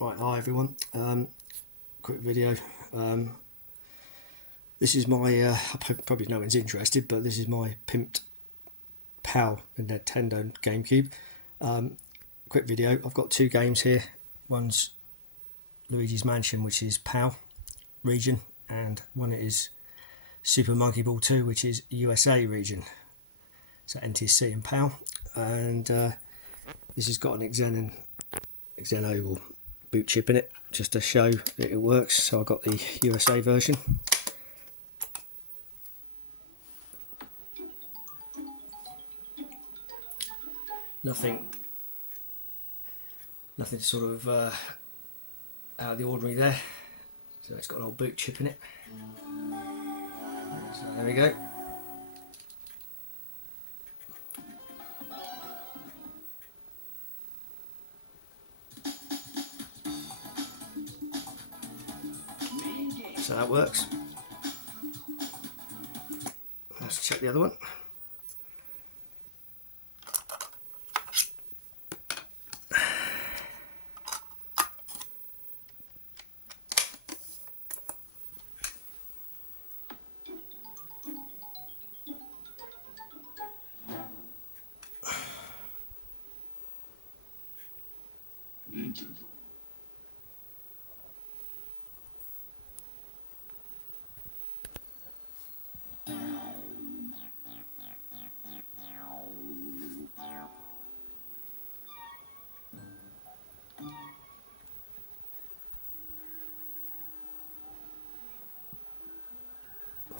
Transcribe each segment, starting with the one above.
Right, hi everyone. Quick video. This is my, probably no one's interested, but this is my pimped PAL Nintendo GameCube. Quick video. I've got two games here. One's Luigi's Mansion, which is PAL region, and one is Super Monkey Ball 2, which is USA region. So NTSC and PAL. And this has got an Xenoble boot chip in it, just to show that it works. So I got the USA version. Nothing sort of out of the ordinary there. So it's got an old boot chip in it. So there we go. So that works. Let's check the other one.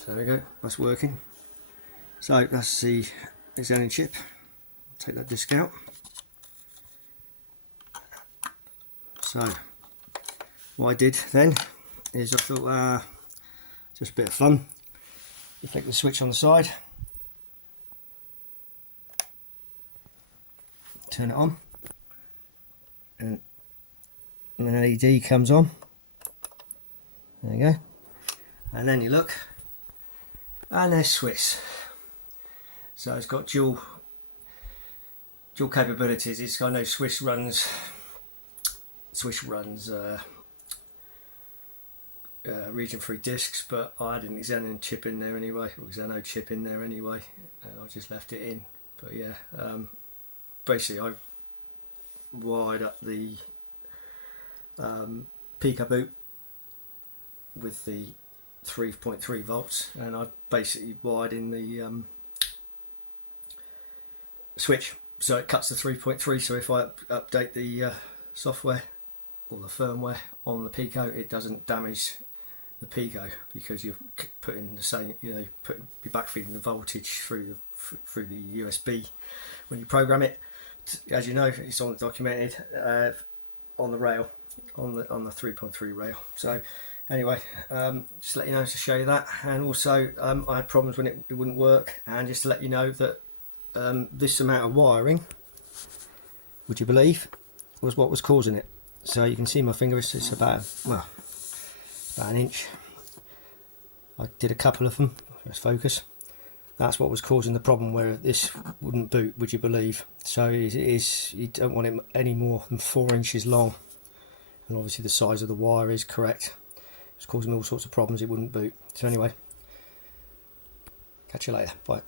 So there we go, that's working. So that's the Xenon chip. Take that disc out. So what I did then is I thought, just a bit of fun. You flick the switch on the side, turn it on, and an LED comes on. There you go. And then you look, and there's Swiss. So it's got dual capabilities. It's, I know Swiss runs region 3 discs, but I had an Xenon chip in there anyway, or Xeno chip in there anyway, and I just left it in. But yeah, basically I wired up the Pico boot with the 3.3 volts, and I basically wired in the switch, so it cuts the 3.3. So if I update the software or the firmware on the Pico, it doesn't damage the Pico, because you're putting the same, you're backfeeding the voltage through the USB when you program it. As you know, it's on documented on the rail, on the 3.3 rail. So anyway, just to let you know, to show you that. And also I had problems when it wouldn't work, and just to let you know that this amount of wiring, would you believe, was what was causing it. So you can see my finger, it's about an inch. I did a couple of them. Let's focus. That's what was causing the problem, where this wouldn't boot, would you believe. So it is, you don't want it any more than 4 inches long, and obviously the size of the wire is correct. It's causing all sorts of problems, it wouldn't boot. So anyway, catch you later, bye.